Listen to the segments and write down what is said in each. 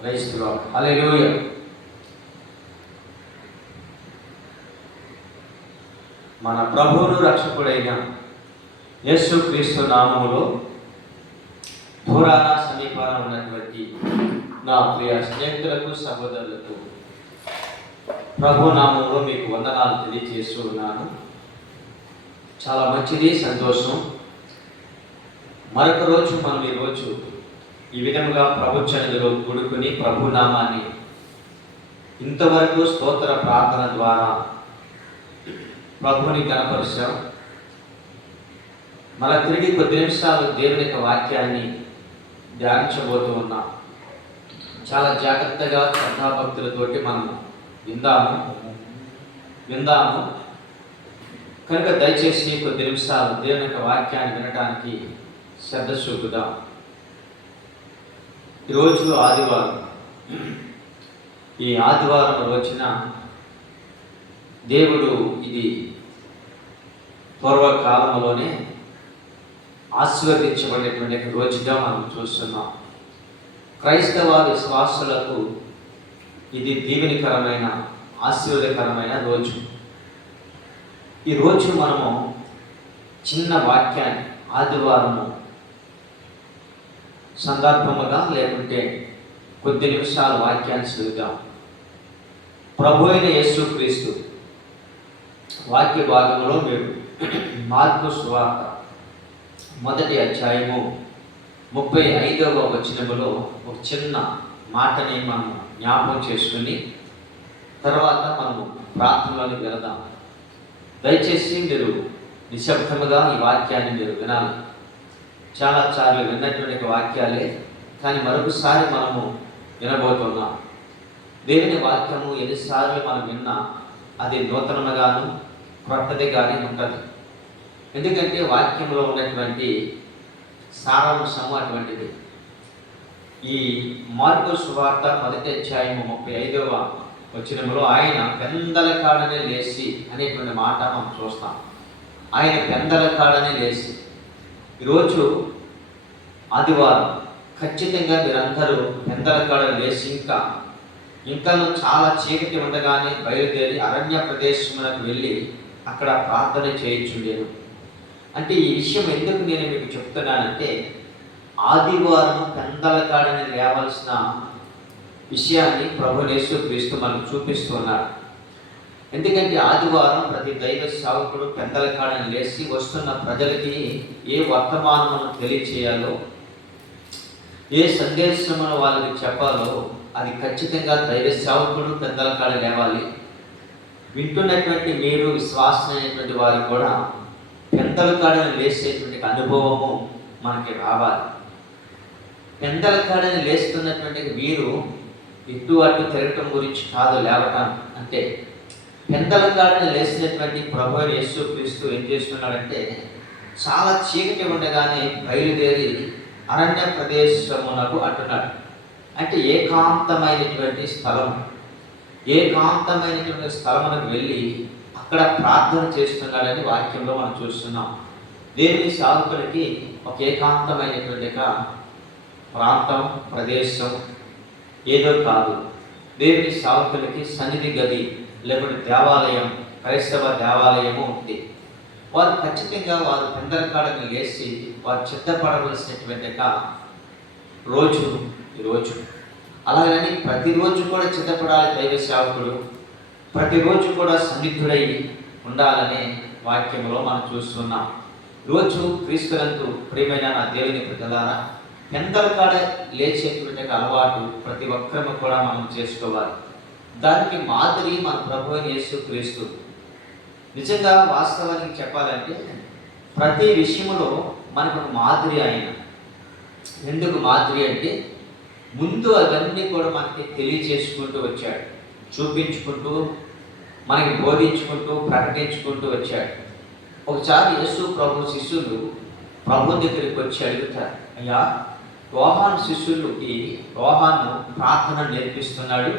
Praise the lord. హల్లెలూయా. మన ప్రభువును రక్షకుడైన యేసుక్రీస్తు నామములో దూరాన సమీపాన ఉన్నటువంటి నా ప్రియ స్నేహితులకు సహోదరులకు ప్రభు నామంలో మీకు వందనాలు తెలియజేస్తూ ఉన్నాను. చాలా మంచిది, సంతోషం. మరొక రోజు మనం ఈరోజు ఈ విధముగా ప్రభు సన్నిధిలో కూడుకుని ప్రభు నామాన్ని ఇంతవరకు స్తోత్ర ప్రార్థన ద్వారా ప్రభుని కనపరిచాం. మళ్ళా తిరిగి కొద్ది నిమిషాలు దేవుని యొక్క వాక్యాన్ని ధ్యానించబోతూ ఉన్నాం. చాలా జాగ్రత్తగా శ్రద్ధాభక్తులతోటి మనము విందాము కనుక దయచేసి కొద్ది నిమిషాలు దేవుని యొక్క వాక్యాన్ని వినడానికి శ్రద్ధ చూపుదాం. ఈరోజు ఆదివారం. ఈ ఆదివారం రోజున దేవుడు ఇది పూర్వకాలంలోనే ఆశీర్వదించబడినటువంటి రోజుగా మనం చూస్తున్నాం. క్రైస్తవ విశ్వాసులకు ఇది దీవెనకరమైన ఆశీర్వాదకరమైన రోజు. ఈ రోజు మనము చిన్న వాక్యాన్ని ఆదివారము సందర్భముగా లేకుంటే కొద్ది నిమిషాల వాక్యాన్ని చదువుదాం. ప్రభు అయిన యేసుక్రీస్తు వాక్య భాగంలో మీరు మార్కు సువార్త 1వ అధ్యాయము 35వ వచనములో ఒక చిన్న మాటని మనం జ్ఞాపకం చేసుకుని తర్వాత మనము ప్రార్థనలోకి వెళదాం. దయచేసి మీరు నిశ్శబ్దముగా ఈ వాక్యాన్ని మీరు వినాలి. చాలా సార్లు విన్నటువంటి వాక్యాలే, కానీ మరొకసారి మనము వినబోతున్నాం. దేవుని వాక్యము ఎన్నిసార్లు మనం విన్నా అది నూతనముగాను క్రొత్తదిగానే ఉంటుంది. ఎందుకంటే వాక్యంలో ఉన్నటువంటి సారాంశము అటువంటిది. ఈ మార్కు సువార్త 1వ అధ్యాయము 35వ వచనములో ఆయన పెందల కాడనే లేచి అనేటువంటి మాట మనం చూస్తాం. ఆయన పెందల కాడనే లేచి. ఈరోజు ఆదివారం ఖచ్చితంగా మీరందరూ పెందల కాడ లేచి ఇంకా చాలా చీకటి ఉండగానే బయలుదేరి అరణ్య ప్రదేశములకు వెళ్ళి అక్కడ ప్రార్థన చేయించుండేను. అంటే ఈ విషయం ఎందుకు నేను మీకు చెప్తున్నానంటే, ఆదివారం పెందల కాడని లేవాల్సిన విషయాన్ని ప్రభు యేసుక్రీస్తు మనకు చూపిస్తున్నాడు. ఎందుకంటే ఆదివారం ప్రతి దైవ సేవకుడు పెందల కాడని లేచి వస్తున్న ప్రజలకి ఏ వర్తమానమును తెలియచేయాలో, ఏ సందేశమును వాళ్ళకి చెప్పాలో అది ఖచ్చితంగా దైవ సేవకుడు పెందల కాడ లేవాలి. వింటున్నటువంటి మీరు విశ్వాసమైనటువంటి వారు కూడా పెందల కాడని లేచేటువంటి అనుభవము మనకి రావాలి. పెందల కాడని లేస్తున్నటువంటి వీరు ఇటు అటు తిరగటం గురించి కాదు లేవటం అంటే. పెందల కాడని లేచినటువంటి ప్రభు యేసుక్రీస్తు ఏం చేస్తున్నాడంటే, చాలా చీకటి ఉండగానే బయలుదేరి అరణ్య ప్రదేశమునకు అంటున్నాడు. అంటే ఏకాంతమైనటువంటి స్థలమునకు వెళ్ళి అక్కడ ప్రార్థన చేస్తున్నాడని వాక్యంలో మనం చూస్తున్నాం. దేవుని సేవకులకి ఒక ఏకాంతమైనటువంటి ప్రాంతం, ప్రదేశం ఏదో కాదు. దేవుని సేవకులకి సన్నిధి గది లేకుంటే దేవాలయం, క్రైస్తవ దేవాలయము ఉంది. వారు ఖచ్చితంగా వారు పెందల కాడని లేచి వారు సిద్ధపడవలసినటువంటి రోజు ఈరోజు. అలాగని ప్రతిరోజు కూడా సిద్ధపడాలి దైవ సేవకుడు, ప్రతిరోజు కూడా సన్నిధుడై ఉండాలనే వాక్యంలో మనం చూస్తున్నాం. రోజు క్రీస్తునందు ప్రియమైన నా దేవుని ప్రజలారా, పెందల కాడ లేచేటువంటి అలవాటు ప్రతి ఒక్కరూ కూడా మనం చేసుకోవాలి. దానికి మాదిరి మన ప్రభు అయిన యేసుక్రీస్తు. నిజంగా వాస్తవానికి చెప్పాలంటే ప్రతి విషయంలో మనకు మాదిరి ఆయన. ఎందుకు మాదిరి అంటే, ముందు అవన్నీ కూడా మనకి తెలియచేసుకుంటూ వచ్చాడు, చూపించుకుంటూ మనకి బోధించుకుంటూ ప్రకటించుకుంటూ వచ్చాడు. ఒకసారి యేసు ప్రభు శిష్యులు ప్రభు దగ్గరికి వచ్చి అడుగుతారు, అయ్యా యోహాను శిష్యులకి యోహాను ప్రార్థన నేర్పిస్తున్నాడు,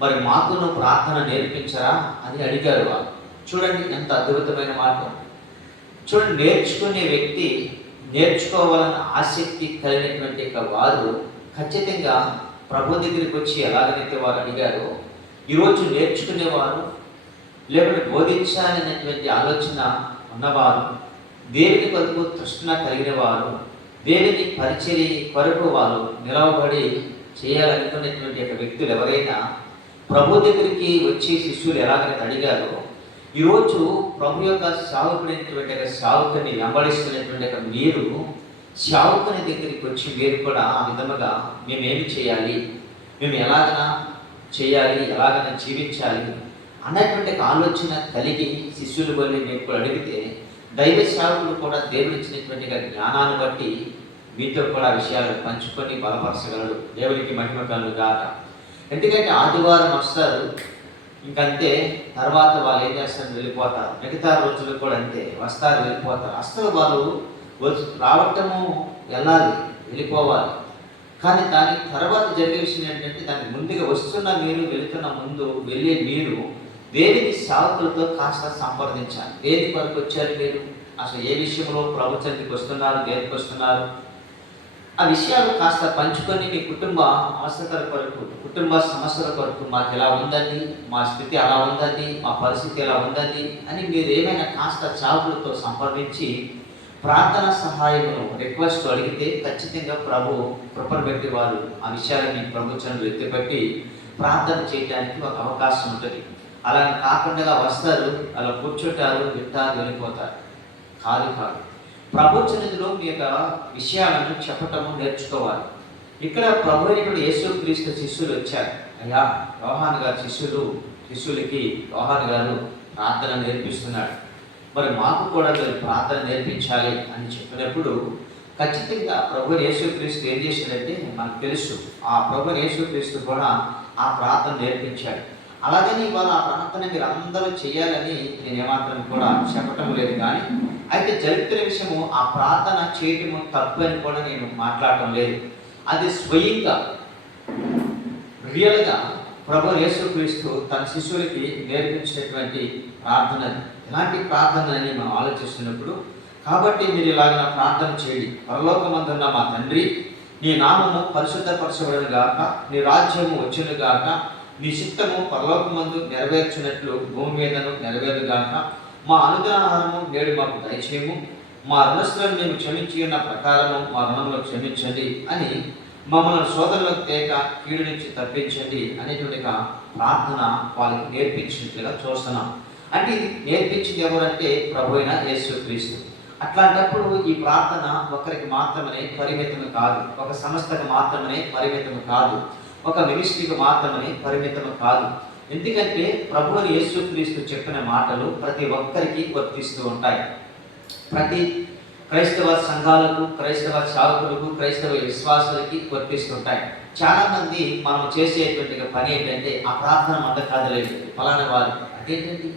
మరి మాకును ప్రార్థన నేర్పించరా అని అడిగారు వాళ్ళు. చూడండి ఎంత అద్భుతమైన మాట. చూడండి, నేర్చుకునే వ్యక్తి, నేర్చుకోవాలన్న ఆసక్తి కలిగినటువంటి వారు ఖచ్చితంగా ప్రభు దగ్గరికి వచ్చి ఎలాగైతే వారు అడిగారో, ఈరోజు నేర్చుకునేవారు, లేకపోతే బోధించాలనేటువంటి ఆలోచన ఉన్నవారు, దేవుని కొరకు తృష్ణ కలిగిన వారు, దేవుని పరిచర్య కొరకు వారు నిలవబడి చేయాలనుకునేటువంటి యొక్క వ్యక్తులు ఎవరైనా ప్రభు దగ్గరికి వచ్చి శిష్యులు ఎలాగైతే అడిగారో, ఈరోజు ప్రభు యొక్క సేవకుడైనటువంటి సేవకుని వెంబడిస్తున్నటువంటి మీరు సేవకుని దగ్గరికి వచ్చి మీరు కూడా ఆ విధముగా మేమేమి చేయాలి, మేము ఎలాగైనా చేయాలి, ఎలాగైనా జీవించాలి అన్నటువంటి ఆలోచన కలిగి శిష్యులు వెళ్ళి మీరు కూడా అడిగితే, దైవ సేవకులు కూడా దేవుడు ఇచ్చినటువంటి జ్ఞానాన్ని బట్టి మీతో కూడా విషయాలు పంచుకొని బలపరచగలడు. దేవునికి మహిమ కలుగుగాక. ఎందుకంటే ఆదివారం వస్తారు, ఇంకంతే, తర్వాత వాళ్ళు ఏం చేస్తారు, వెళ్ళిపోతారు. మిగతా రోజులు కూడా అంతే, వస్తారు వెళ్ళిపోతారు. అసలు వాళ్ళు రావటము, వెళ్ళాలి, వెళ్ళిపోవాలి. కానీ దాని తర్వాత జరిగే విషయం ఏంటంటే, దానికి ముందుగా వస్తున్న మీరు, వెళుతున్న ముందు వెళ్ళే మీరు దేవుని సేవకులతో కాస్త సంప్రదించాలి. దేని కొరకు వచ్చారు మీరు, అసలు ఏ విషయంలో ప్రవచనకి వస్తున్నారు, దేనికి వస్తున్నారు, ఆ విషయాలు కాస్త పంచుకొని మీ కుటుంబ అవసరతల కొరకు, కుటుంబ సమస్యల కొరకు, మాకు ఎలా ఉందండి, మా స్థితి అలా ఉందండి, మా పరిస్థితి ఎలా ఉందండి అని మీరు ఏమైనా కాస్త సేవకులతో సంప్రదించి ప్రార్థన సహాయమును రిక్వెస్ట్ అడిగితే ఖచ్చితంగా ప్రభు కృపను పెట్టి వారు ఆ విషయాలని ప్రభుత్వాన్ని ఎత్తిపెట్టి ప్రార్థన చేయడానికి ఒక అవకాశం ఉంటుంది. అలా కాకుండా వస్తారు, అలా కూర్చుంటారు, వింటారు, వెళ్ళిపోతారు. కాదు, ప్రభుత్వనిధిలో మీ యొక్క విషయాలను చెప్పటము నేర్చుకోవాలి. ఇక్కడ ప్రభు అయినటువంటి యేసుక్రీస్తు శిష్యులు వచ్చారు. అయ్యా, యోహాను గారు శిష్యులకి యోహాను గారు ప్రార్థన నేర్పిస్తున్నాడు, మరి మాకు కూడా మీరు ప్రార్థన నేర్పించాలి అని చెప్పినప్పుడు ఖచ్చితంగా ప్రభు యేసుక్రీస్తు ఏం చేశాడంటే మనకు తెలుసు. ఆ ప్రభు యేసుక్రీస్తు కూడా ఆ ప్రార్థన నేర్పించాడు. అలాగని ఇవాళ ఆ ప్రార్థన మీరు అందరూ చేయాలని నేను ఏమాత్రం కూడా చెప్పటం లేదు. కానీ అయితే జరుగుతున్న విషయము ఆ ప్రార్థన చేయటము తప్పు అని కూడా నేను మాట్లాడటం లేదు. అది స్వయంగా రియల్గా ప్రభు యేసుక్రీస్తు తన శిష్యులకి నేర్పించినటువంటి ప్రార్థన. ఇలాంటి ప్రార్థనని మనం ఆలోచిస్తున్నప్పుడు, కాబట్టి మీరు ఇలాగ ప్రార్థన చేయండి. పరలోకమందున్న మా తండ్రి, నీ నామము పరిశుద్ధపరచబడును గాక, నీ రాజ్యము వచ్చును గాక, నీ చిత్తము పరలోకమందు నెరవేర్చినట్లు భూమి మీదను నెరవేరుగాక. మా అనుగ్రహారము నేడు మాకు దయచేయము, మా రుణస్తులను మేము క్షమించి ఉన్న ప్రకారము మా రుణంలో క్షమించండి అని, మమ్మల్ని శోధనలకు తేక కీడు నుంచి తప్పించండి అనేటువంటి ప్రార్థన వాళ్ళకి నేర్పించినట్లుగా చూస్తున్నాం. అంటే ఇది నేర్పించింది ఎవరంటే ప్రభు అయిన యేసుక్రీస్తు. అట్లాంటప్పుడు ఈ ప్రార్థన ఒకరికి మాత్రమే పరిమితం కాదు, ఒక సంస్థకు మాత్రమే పరిమితం కాదు, ఒక మినిస్ట్రీకి మాత్రమే పరిమితం కాదు. ఎందుకంటే ప్రభు యేసుక్రీస్తు చెప్పిన మాటలు ప్రతి ఒక్కరికి వర్తిస్తూ ఉంటాయి. ప్రతి క్రైస్తవ సంఘాలకు, క్రైస్తవ సేవకులకు, క్రైస్తవ విశ్వాసులకి వర్తిస్తుంటాయి. చాలామంది మనం చేసేటువంటి పని ఏంటంటే, ఆ ప్రార్థన మంద కాదలేదు, ఫలానా వారు అదేంటండి,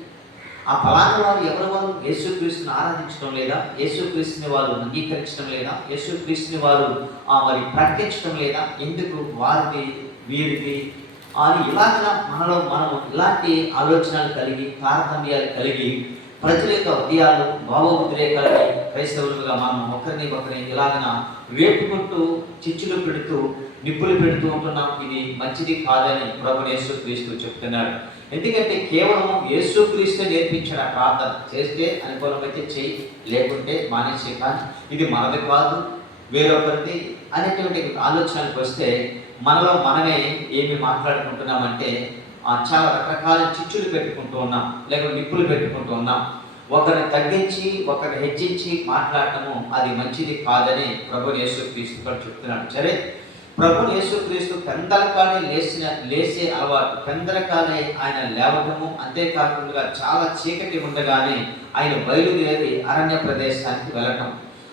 ఆ ఫలానా వారు ఎవరు, వారు యేసుక్రీస్తుని ఆరాధించడం లేదా, యేసుక్రీస్తుని వారు అంగీకరించడం లేదా, యేసుక్రీస్తుని వారు మరి ప్రకటించడం లేదా, ఎందుకు వారిది వీరిది అని ఇలాగా మనం ఇలాంటి ఆలోచనలు కలిగి, తారతమ్యాలు కలిగి, ప్రజల యొక్క హృదయాలు భావోద్రేకాలని క్రైస్తవులుగా మనం ఒకరిని ఇలాగన వేపుకుంటూ, చిచ్చులు పెడుతూ, నిప్పులు పెడుతూ ఉంటున్నాం. ఇది మంచిది కాదని ప్రభు యేసుక్రీస్తు చెప్తున్నాడు. ఎందుకంటే కేవలం యేసుక్రీస్తు నేర్పించిన ప్రార్థన చేస్తే అనుకూలమైతే చెయ్యి, లేకుంటే మానేసే. కానీ ఇది మనది కాదు, వేరొకరిది అనేటువంటి ఆలోచనలకు వస్తే మనలో మనమే ఏమి మాట్లాడుకుంటున్నామంటే చాలా రకరకాల చిచ్చులు పెట్టుకుంటూ ఉన్నాం, లేకపోతే నిప్పులు పెట్టుకుంటూ ఉన్నాం. ఒకరిని తగ్గించి, ఒకరిని హెచ్చించి మాట్లాడటము అది మంచిది కాదని ప్రభు యేసుక్రీస్తు కూడా చెప్తున్నాడు. సరే, ప్రభు యేసుక్రీస్తు పెందలకాలే లేసే అలవాటు, పెందలకాలే ఆయన లేవటము, అంతేకాకుండా చాలా చీకటి ఉండగానే ఆయన బయలుదేరి అరణ్య ప్రదేశానికి వెళ్ళటం.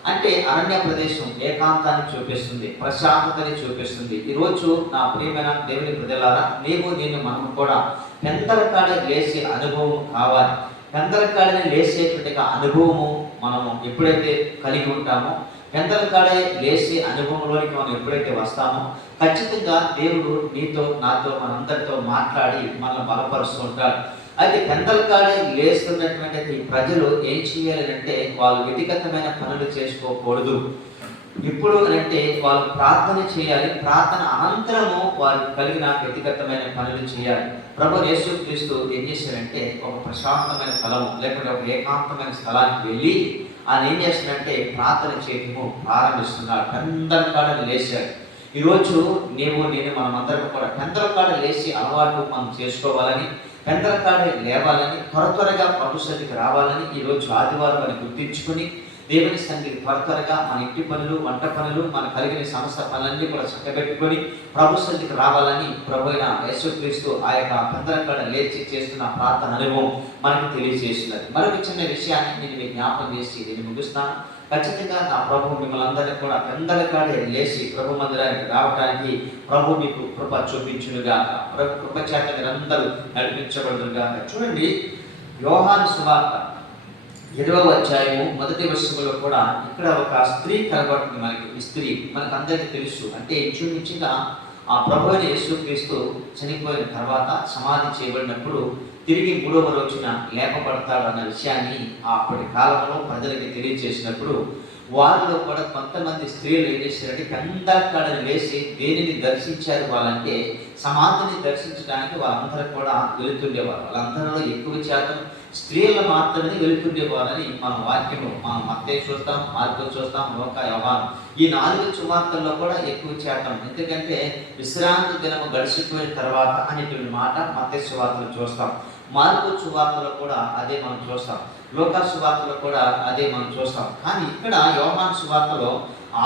అంటే అరణ్య ప్రదేశం ఏకాంతాన్ని చూపిస్తుంది, ప్రశాంతతని చూపిస్తుంది. ఈరోజు నా ప్రియమైన దేవుని ప్రజలారా, నేను మనము కూడా పెందలకాడే లేసే అనుభవం కావాలి. పెందలకాడని లేసేటువంటి అనుభవము మనము ఎప్పుడైతే కలిగి ఉంటామో, పెందలకాడే లేసే అనుభవంలోనికి మనం ఎప్పుడైతే వస్తామో, ఖచ్చితంగా దేవుడు నీతో, నాతో, మనందరితో మాట్లాడి మనల్ని బలపరుస్తూ ఉంటాడు. అయితే పెందలకాడే లేస్తున్నటువంటి ప్రజలు ఏం చేయాలి అంటే, వాళ్ళు వ్యక్తిగతమైన పనులు చేసుకోకూడదు. ఎప్పుడు అంటే వాళ్ళు ప్రార్థన చేయాలి, ప్రార్థన అనంతరము వారు కలిగిన వ్యక్తిగతమైన పనులు చేయాలి. ప్రభు యేసుక్రీస్తు ఏం చేశారంటే ఒక ప్రశాంతమైన స్థలము లేకుంటే ఒక ఏకాంతమైన స్థలానికి వెళ్ళి ఆయన ఏం చేస్తాడంటే ప్రార్థన చేయటము ప్రారంభిస్తున్నాడు. పెందల కాడ లేచాడు. ఈరోజు నేను మనమందరం కూడా పెందల కాడ లేచి అలవాటు మనం చేసుకోవాలని, పెందల కాడ లేవాలని, త్వరగా పట్టుసరికి రావాలని ఈరోజు ఆదివారం అని గుర్తించుకొని దేవుని సన్నిధికి త్వరగా మన ఇంటి పనులు, వంట పనులు, మన కలిగిన సమస్త పనులన్నీ కూడా చక్కబెట్టుకొని ప్రభు సన్నిధికి రావాలని ప్రభు అయిన యేసుక్రీస్తు ఆ యొక్క పెందలకాడ లేచి చేస్తున్న ప్రార్థన అనుభవం మనకు తెలియజేస్తున్నది. మరొక చిన్న విషయాన్ని నేను మీకు జ్ఞాపకం చేసి నేను ముగిస్తాను. ఖచ్చితంగా నా ప్రభు మిమ్మల్ని అందరినీ కూడా పెందలకాడే లేచి ప్రభు మందిరానికి రావడానికి ప్రభు మీకు కృప చూపించునుగా, ప్రభు కృప చేత మీరందరూ నడిపించబడునుగా. చూడండి, యోహాను సువార్త 20వ అధ్యాయము 1వ వచనంలో కూడా ఇక్కడ ఒక స్త్రీ కనబడుతుంది మనకి. ఈ స్త్రీ మనకు అందరికీ తెలుసు. అంటే ఇంచుమించుగా ఆ ప్రభు అయిన యేసుక్రీస్తు చనిపోయిన తర్వాత సమాధి చేయబడినప్పుడు తిరిగి 3వ రోజున లేపబడతాడు అన్న విషయాన్ని అప్పటి కాలంలో ప్రజలకి తెలియజేసినప్పుడు వారిలో కూడా కొంతమంది స్త్రీలు ఏం చేశారంటే పెందలకాడని లేచి దేనిని దర్శించారు వాళ్ళంటే సమాధిని దర్శించడానికి వాళ్ళందరూ కూడా వెళుతుండేవారు. వాళ్ళందరిలో ఎక్కువ శాతం స్త్రీలు మాత్రమే వెళుతుండేవారని మన వాక్యము మనం మత్తయి చూస్తాం, మార్కు చూస్తాం, లూకా, యోహాను ఈ 4 సువార్తల్లో కూడా ఎక్కువ శాతం. ఎందుకంటే విశ్రాంతి దినము గడిచిపోయిన తర్వాత అనేటువంటి మాట మత్తయి సువార్తలు చూస్తాం, మార్కు సువార్తలో కూడా అదే మనం చూస్తాం, లూకా సువార్తలో కూడా అదే మనం చూస్తాం. కానీ ఇక్కడ యోహాను సువార్తలో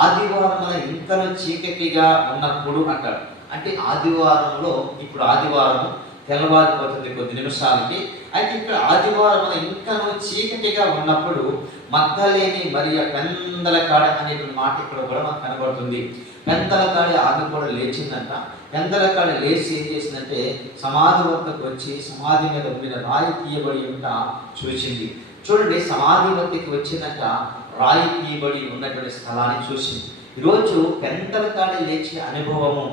ఆదివారమున ఇంతలో చీకటిగా ఉన్నప్పుడు అంటాడు. అంటే ఆదివారంలో ఇప్పుడు ఆదివారం తెల్లవారిపోతుంది కొద్ది నిమిషాలకి. అయితే ఇక్కడ ఆదివారం ఇంకనూ చీకటిగా ఉన్నప్పుడు మగ్దలేని మరియ పెందలకాడ అనేటువంటి మాట ఇక్కడ కూడా మనకు కనబడుతుంది. పెందలకాడ ఆమె కూడా లేచిందంట. పెందలకాడ లేచి ఏం చేసిందంటే సమాధి వద్దకు వచ్చి సమాధి మీద ఉండిన రాయి తీయబడి ఉంట చూసింది. చూడండి, సమాధి వద్దకు వచ్చిందంట, రాయి తీయబడి ఉన్నటువంటి స్థలాన్ని చూసింది. ఈరోజు పెందలకాడ లేచే అనుభవము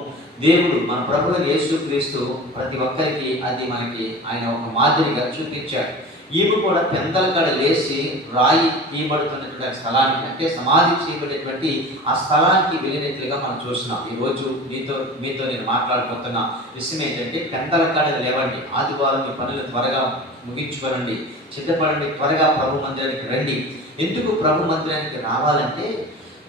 దేవుడు మన ప్రభు యేసుక్రీస్తు ప్రతి ఒక్కరికి అది మనకి ఆయన ఒక మాదిరిగా చూపించాడు. ఈమె కూడా పెందలకాడ లేచి రాయి తీయబడుతున్నటువంటి స్థలానికి అంటే సమాధి చేయబడేటువంటి ఆ స్థలానికి వెళ్ళినట్లుగా మనం చూస్తున్నాం. ఈరోజు మీతో నేను మాట్లాడుకుంటున్న విషయం ఏంటంటే పెందలకాడ లేవండి. ఆదివారం మీ పనులు త్వరగా ముగించుకోనండి, సిద్ధపడండి, త్వరగా ప్రభు మందిరానికి రండి. ఎందుకు ప్రభు మందిరానికి రావాలంటే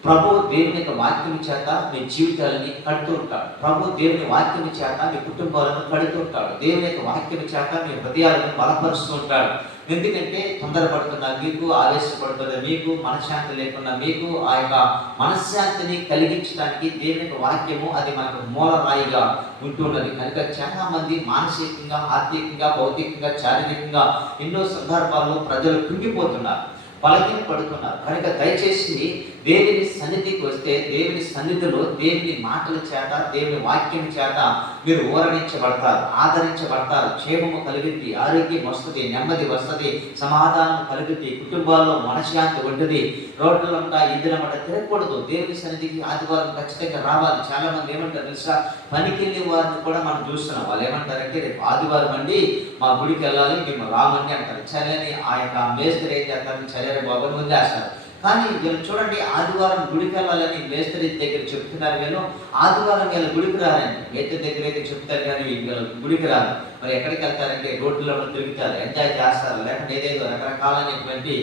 ప్రభు దేవుని యొక్క వాక్యం చేత మీ జీవితాలని కడుతూ ఉంటాడు. ప్రభు దేవుని వాక్యం చేత మీ కుటుంబాలను కడుతూ ఉంటాడు. దేవుని యొక్క వాక్యం చేత మీ హృదయాలను బలపరుస్తూ ఉంటాడు. ఎందుకంటే తొందరపడుతున్న మీకు, ఆవేశపడుతున్న మీకు, మనశ్శాంతి లేకుండా మీకు ఆ యొక్క మనశ్శాంతిని కలిగించడానికి దేవుని యొక్క వాక్యము అది మనకు మూలరాయిగా ఉంటున్నది. కనుక చాలా మంది మానసికంగా, ఆర్థికంగా, భౌతికంగా, శారీరకంగా ఎన్నో సందర్భాల్లో ప్రజలు కుంగిపోతున్నారు, బలహీన పడుతున్నారు. కనుక దయచేసి దేవుని సన్నిధికి వస్తే దేవుని సన్నిధిలో దేవుని మాటల చేత, దేవుని వాక్యం చేత మీరు ఊరడించబడతారు, ఆదరించబడతారు. క్షేమము కలుగుద్ది, ఆరోగ్యం వస్తుంది, నెమ్మది వస్తుంది, సమాధానం కలుగుద్ది, కుటుంబాల్లో మనశ్శాంతి ఉంటుంది. రోడ్లమంట ఇందిరమంట తిరగకూడదు. దేవుని సన్నిధికి ఆదివారం ఖచ్చితంగా రావాలి. చాలా మంది ఏమంటారు తెలుసా, పనికి వెళ్ళే వారిని కూడా మనం చూస్తున్నాం. వాళ్ళు ఏమంటారంటే రేపు ఆదివారం అండి మా గుడికి వెళ్ళాలి, మేము రామండి అంటారు. చల్లని ఆ యొక్క మేస్త్రి ఏం చేస్తారు, చల్లని బాగా ముందేస్తారు. కానీ వీళ్ళు చూడండి, ఆదివారం గుడికి వెళ్ళాలని మేస్త్రి దగ్గర చెప్తున్నారు. వీళ్ళు ఆదివారం వీళ్ళ గుడికి రారండి. మేస్త్రి దగ్గర అయితే చెప్తారు కానీ వీళ్ళు గుడికి రారు. మరి ఎక్కడికి వెళ్తారంటే రోడ్లలో తిరుగుతారు, ఎంజాయ్ చేస్తారు, లేకపోతే ఏదేదో రకరకాలైనటువంటి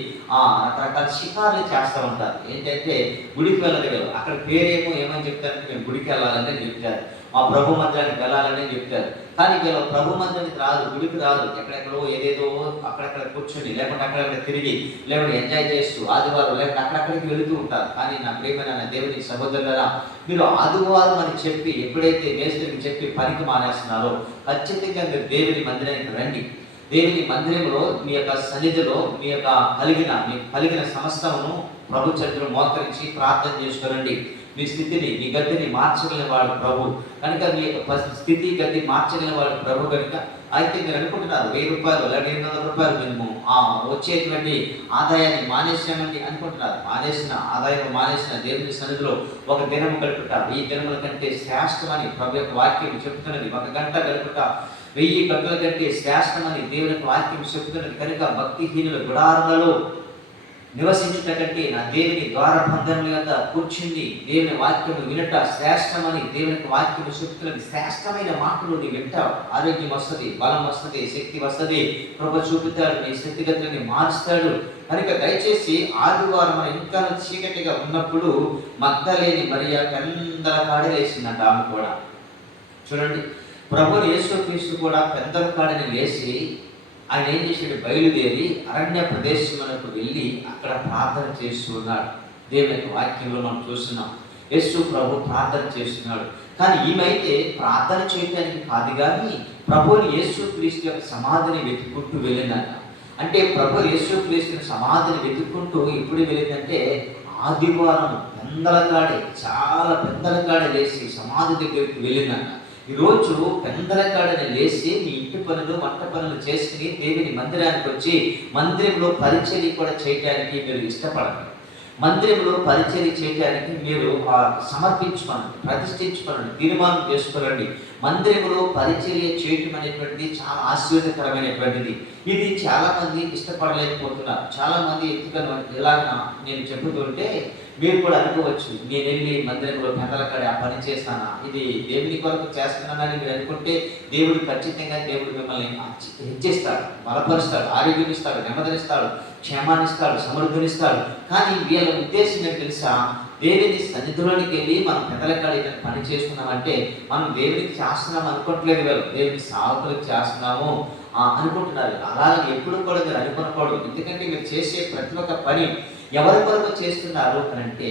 రకరకాల షికారులు చేస్తూ ఉంటారు. ఏంటంటే గుడికి వెళ్ళదు వీళ్ళు. అక్కడ పేరేమో ఏమని చెప్తారంటే మేము గుడికి వెళ్ళాలని చెప్తారు, మా ప్రభు మందిరానికి వెళ్ళాలని చెప్తారు. కానీ వీళ్ళు ప్రభు మందిరానికి రాదు, గుడికి రాదు. ఎక్కడెక్కడో ఏదేదో అక్కడెక్కడ కూర్చొని, లేకుంటే అక్కడెక్కడ తిరిగి, లేకుంటే ఎంజాయ్ చేస్తూ ఆదివారం లేకుంటే అక్కడక్కడికి వెళుతూ ఉంటారు. కానీ నా ప్రియమైన దేవుని సహోదరులారా, మీరు ఆదివారం అని చెప్పి ఎప్పుడైతే మేస్త్రికి చెప్పి పనికి మానేస్తున్నారో ఖచ్చితంగా మీరు దేవుని మందిరానికి రండి. దేవుని మందిరంలో మీ యొక్క సన్నిధిలో మీ యొక్క కలిగిన సమస్తమును ప్రభు చర్చలు మోకరించి ప్రార్థన చేసుకోనండి. మీ స్థితిని, మీ గతిని మార్చగలిగిన వాడు ప్రభు కనుక, మీ యొక్క స్థితి గతి మార్చగలిగిన వాడు ప్రభు కనుక. అయితే మీరు అనుకుంటున్నారు 1000 రూపాయలు లేదా 800 రూపాయలు మేము వచ్చేటువంటి ఆదాయాన్ని మానేసామండి అనుకుంటున్నారు. మానేసిన ఆదాయం మానేసిన దేవుని సన్నిధిలో ఒక దినం గడుపుతారు. ఈ దినముల కంటే శ్రేష్టమని ప్రభు యొక్క వాక్యం చెప్తున్నది. 1 గంట గడుపుట 1000 గంటల కంటే శ్రేష్టమని దేవుని యొక్క వాక్యం చెప్తున్నది. కనుక భక్తిహీనుల గుడారాలలో నివసించుట కంటే నా దేవుని ద్వారబంధముల యొద్ద కూర్చుండి దేవుని వాక్యము వినట శ్రేష్టమని, దేవునికి వాక్యము చెప్తున్నది శ్రేష్టమైన మాటలు నువ్వు వింటావు. ఆరోగ్యం వస్తుంది, బలం వస్తుంది, శక్తి వస్తుంది, కృప చూపుతాడు, నీ స్థితిగతులని మారుస్తాడు. కనుక దయచేసి ఆదివారం మన ఇంకా చీకటిగా ఉన్నప్పుడు మగ్దలేని మరియ పెందల కాడలేసిందంట. ఆమె కూడా చూడండి, ప్రభువు యేసుక్రీస్తు కూడా పెందల కాడని లేచి ఆయన ఏం చేశాడు, బయలుదేరి అరణ్య ప్రదేశమునకు వెళ్ళి అక్కడ ప్రార్థన చేస్తున్నాడు. దేవుని వాక్యంలో మనం చూస్తున్నాం, యేసు ప్రభు ప్రార్థన చేస్తున్నాడు. కానీ ఈమెయితే ప్రార్థన చేయడానికి కాదు కానీ ప్రభువుని యేసుక్రీస్తు యొక్క సమాధిని వెతుక్కుంటూ వెళ్ళిందట. అంటే ప్రభు యేసుక్రీస్తు సమాధిని వెతుక్కుంటూ ఎప్పుడు వెళ్ళిందంటే ఆదివారం పెందలకాడే, చాలా పెందలకాడే లేచి సమాధి దగ్గరికి వెళ్ళిందట. ఈరోజు పెందలకాడని లేచి మీ ఇంటి పనులు వంట పనులు చేసుకుని దేవుని మందిరానికి వచ్చి మందిరంలో పరిచర్య కూడా చేయడానికి మీరు ఇష్టపడండి. మందిరంలో పరిచర్య చేయడానికి మీరు సమర్పించుకోండి, ప్రతిష్ఠించుకోండి, తీర్మానం చేసుకోండి. మందిరంలో పరిచర్య చేయటం అనేటువంటిది చాలా ఆశీర్వదకరమైనటువంటిది. ఇది చాలామంది ఇష్టపడలేకపోతున్నారు. చాలామంది ఎందుకని ఇలాగా నేను చెబుతుంటే మీరు కూడా అనుకోవచ్చు, నేను వెళ్ళి మందిరంలో పెద్దలకాడే ఆ పని చేస్తానా, ఇది దేవుని కొరకు చేస్తున్నానని మీరు అనుకుంటే దేవుడు ఖచ్చితంగా దేవుడు మిమ్మల్ని హెచ్చిస్తాడు, బలపరుస్తాడు, ఆరోగ్యం ఇస్తాడు, నెమ్మదినిస్తాడు, క్షేమాన్ని ఇస్తాడు, సమృద్ధినిస్తాడు. కానీ వీళ్ళ ఉద్దేశం ఏంటో తెలుసా, దేవుని సన్నిధిలోనికి వెళ్ళి మనం పెద్దలకాడ పని చేస్తున్నామంటే మనం దేవునికి చేస్తున్నాం అనుకోవట్లేదు, వీళ్ళు దేవుని సాకులకు చేస్తున్నాము అనుకుంటున్నారు. అలాగే ఎప్పుడు కూడా మీరు అనుకోకూడదు. ఎందుకంటే మీరు చేసే ప్రతి ఒక్క పని ఎవరి కొరకు చేస్తున్నారు అంటే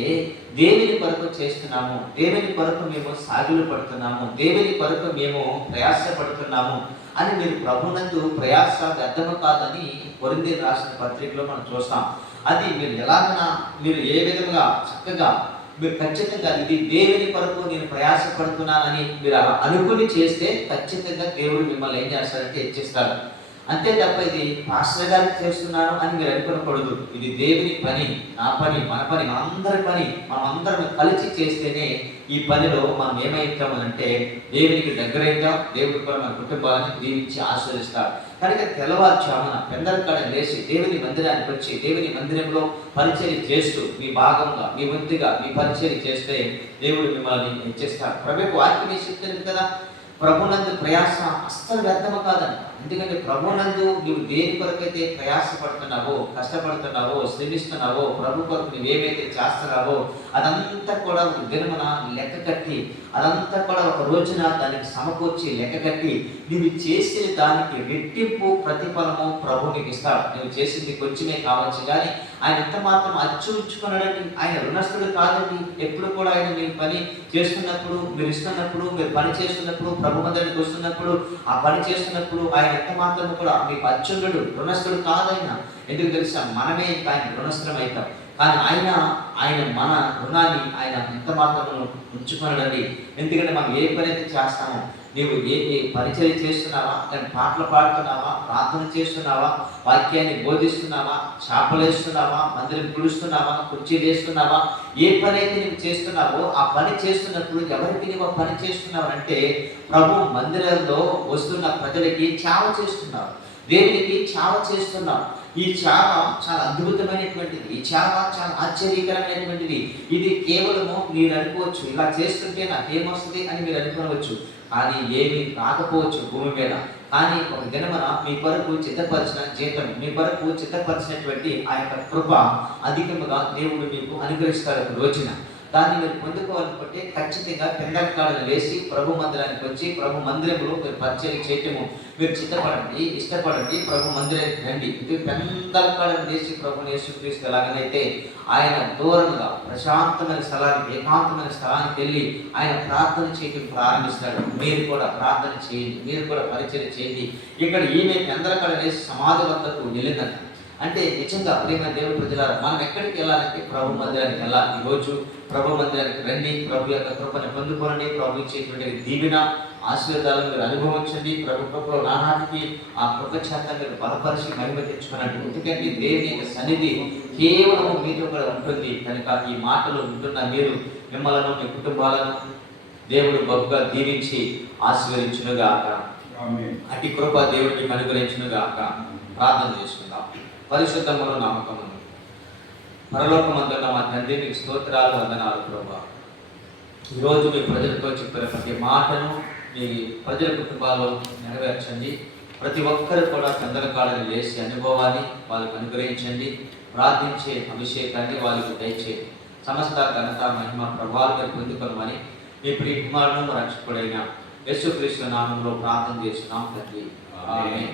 దేవుని కొరకు చేస్తున్నాము, దేవుని కొరకు మేము సాగులు పడుతున్నాము, దేవుని కొరకు మేము ప్రయాసపడుతున్నాము అని మీరు ప్రభునందు ప్రయాస వ్యర్థము కాదని కొరింథీయులకు రాసిన పత్రికలో మనం చూస్తాం. అది మీరు ఎలాగైనా మీరు ఏ విధంగా చక్కగా మీరు ఖచ్చితంగా ఇది దేవుని కొరకు నేను ప్రయాసపడుతున్నానని మీరు అలా అనుకుని చేస్తే ఖచ్చితంగా దేవుడు మిమ్మల్ని ఏం చేస్తారంటే హెచ్చిస్తాడు. అంతే తప్ప ఇది పాస్టర్ గారికి చేస్తున్నాను అని మీరు అనుకోకూడదు. ఇది దేవుని పని, నా పని, మన పని, మనందరి పని. మనం అందరం కలిసి చేస్తేనే ఈ పనిలో మనం ఏమైతామనంటే దేవునికి దగ్గరైతాం, దేవుడి కూడా మన కుటుంబాలను దీవించి ఆశీర్వదిస్తాడు. కనుక తెల్లవారుజామున పెందలకాడ లేచి దేవుని మందిరానికి వచ్చి దేవుని మందిరంలో పరిచర్య చేస్తూ మీ భాగంగా, మీ వంతుగా మీ పరిచర్య చేస్తే దేవుడు మిమ్మల్ని హెచ్చిస్తాడు. ప్రభువుకు వాక్యం చెప్తుంది కదా, ప్రభునందు ప్రయాస అస్సలు వ్యర్థము కాదంట. ఎందుకంటే ప్రభునందు నువ్వు దేని కొరకైతే ప్రయాసపడుతున్నావో, కష్టపడుతున్నావో, శ్రమిస్తున్నావో, ప్రభు కొరకు నువ్వేమైతే చేస్తున్నావో అదంతా కూడా ఒక దినమున లెక్క కట్టి, అదంతా కూడా ఒక రోజున దానికి సమకూర్చి లెక్క కట్టి నువ్వు చేసిన దానికి రెట్టింపు ప్రతిఫలము ప్రభు నీకు ఇస్తాడు. నువ్వు చేసింది కొంచెమే కావచ్చు కానీ ఆయన ఎంత మాత్రం అచ్చు ఉంచుకున్నాడండి. ఆయన రుణస్థుడు కాదండి. ఎప్పుడు కూడా ఆయన మీరు పని చేస్తున్నప్పుడు, మీరు ఇస్తున్నప్పుడు, మీరు పని చేస్తున్నప్పుడు, ప్రభు మందిరానికి వస్తున్నప్పుడు, ఆ పని చేస్తున్నప్పుడు ఆయన ఎంత మాత్రం కూడా మీకు అచ్చుండడు, రుణస్థుడు కాదైన. ఎందుకు తెలుసా, మనమే ఆయన రుణస్థులం అవుతాం. కానీ ఆయన మన రుణాన్ని ఆయన ఎంత మాత్రం ఉంచుకున్నాడండి. ఎందుకంటే మనం ఏ పని అయితే చేస్తామో, నీవు ఏ పరిచర్య చేస్తున్నావా, దాని పాటలు పాడుతున్నావా, ప్రార్థన చేస్తున్నావా, వాక్యాన్ని బోధిస్తున్నావా, చేపలేస్తున్నావా, మందిరం పిలుస్తున్నావా, కుర్చీలు వేస్తున్నావా, ఏ పని అయితే నువ్వు చేస్తున్నావో ఆ పని చేస్తున్నప్పుడు ఎవరికి నువ్వు పని చేస్తున్నావు అంటే ప్రభు మందిరంలో వస్తున్న ప్రజలకి సేవ చేస్తున్నావు, దేవునికి సేవ చేస్తున్నావు. ఈ సేవ చాలా అద్భుతమైనటువంటిది, ఈ సేవ చాలా ఆశ్చర్యకరమైనటువంటిది. ఇది కేవలము మీరు అనుకోవచ్చు, ఇలా చేస్తుంటే నాకేమొస్తుంది అని మీరు అనుకోవచ్చు. కానీ ఏమి రాకపోవచ్చు భూమి మీద. కానీ ఒక దినమున మీ కొరకు చిత్తపరిచిన జీతం, మీ కొరకు చిత్తపరిచినటువంటి ఆ యొక్క కృప అధికముగా దేవుడు మీకు అనుగ్రహిస్తాడు ఒక రోజున. దాన్ని మీరు పొందుకోవాలనుకుంటే ఖచ్చితంగా పెందలకాడను లేచి ప్రభు మందిరానికి వచ్చి ప్రభు మందిరంలో మీరు పరిచయం చేయటము మీరు చిత్తపడండి, ఇష్టపడండి. ప్రభు మందిరానికి రండి. ఇది పెందలకాడను లేచి ప్రభుని యేసుక్రీస్తు ఎలాగనైతే ఆయన దూరంగా ప్రశాంతమైన స్థలానికి, ఏకాంతమైన స్థలానికి వెళ్ళి ఆయన ప్రార్థన చేయటం ప్రారంభిస్తాడు. మీరు కూడా ప్రార్థన చేయండి, మీరు కూడా పరిచయం చేయండి. ఇక్కడ ఈమె పెందలకాడ లేచి సమాధి వద్దకు వెళ్ళిందంట. అంటే నిజంగా ప్రేమ దేవుడి ప్రజలారా, మనం ఎక్కడికి వెళ్ళాలంటే ప్రభు మందిరానికి వెళ్ళాలి. ఈరోజు ప్రభు మందిరానికి రండి, ప్రభు యొక్క కృపను పొందుకోనండి. ప్రభు ఇచ్చేటువంటి దీవెన ఆశీర్వాదాలను మీరు అనుభవించండి. ప్రభు కృపలో నానాటికి ఆ కృప చేత మీరు బలపరిచి మహిమ తెచ్చుకున్నట్టు. ఎందుకంటే దేవుని యొక్క సన్నిధి కేవలం మీతో కూడా ఉంటుంది. కనుక ఈ మాటలు ఉంటున్న మీరు, మిమ్మలను, మీ కుటుంబాలను దేవుడు బహుగా దీవించి ఆశీర్వదించునుగాక. అట్టి కృప దేవుడికి అనుగ్రహించునుగాక. ప్రార్థన చేసుకుందాం. పరిశుద్ధమును నమ్మకమును పరలోకమందున్న మా తండ్రి, మీకు స్తోత్రాలు, వందనాలు ప్రభువా. ఈరోజు మీ ప్రజలతో చెప్పిన ప్రతి మాటను మీ ప్రజల కుటుంబాల్లో నెరవేర్చండి. ప్రతి ఒక్కరు కూడా చంద్రకాడని లేచి అనుభవాన్ని వాళ్ళకు అనుగ్రహించండి. ప్రార్థించే అభిషేకాన్ని వాళ్ళకు దయచేయండి. సమస్త ఘనత మహిమ ప్రభావాలు పొందుకోమని మీ ప్రియకుమారును రక్షకుడైన యేసుక్రీస్తు నామంలో ప్రార్థన చేస్తున్నాం తండ్రి. ఆమేన్.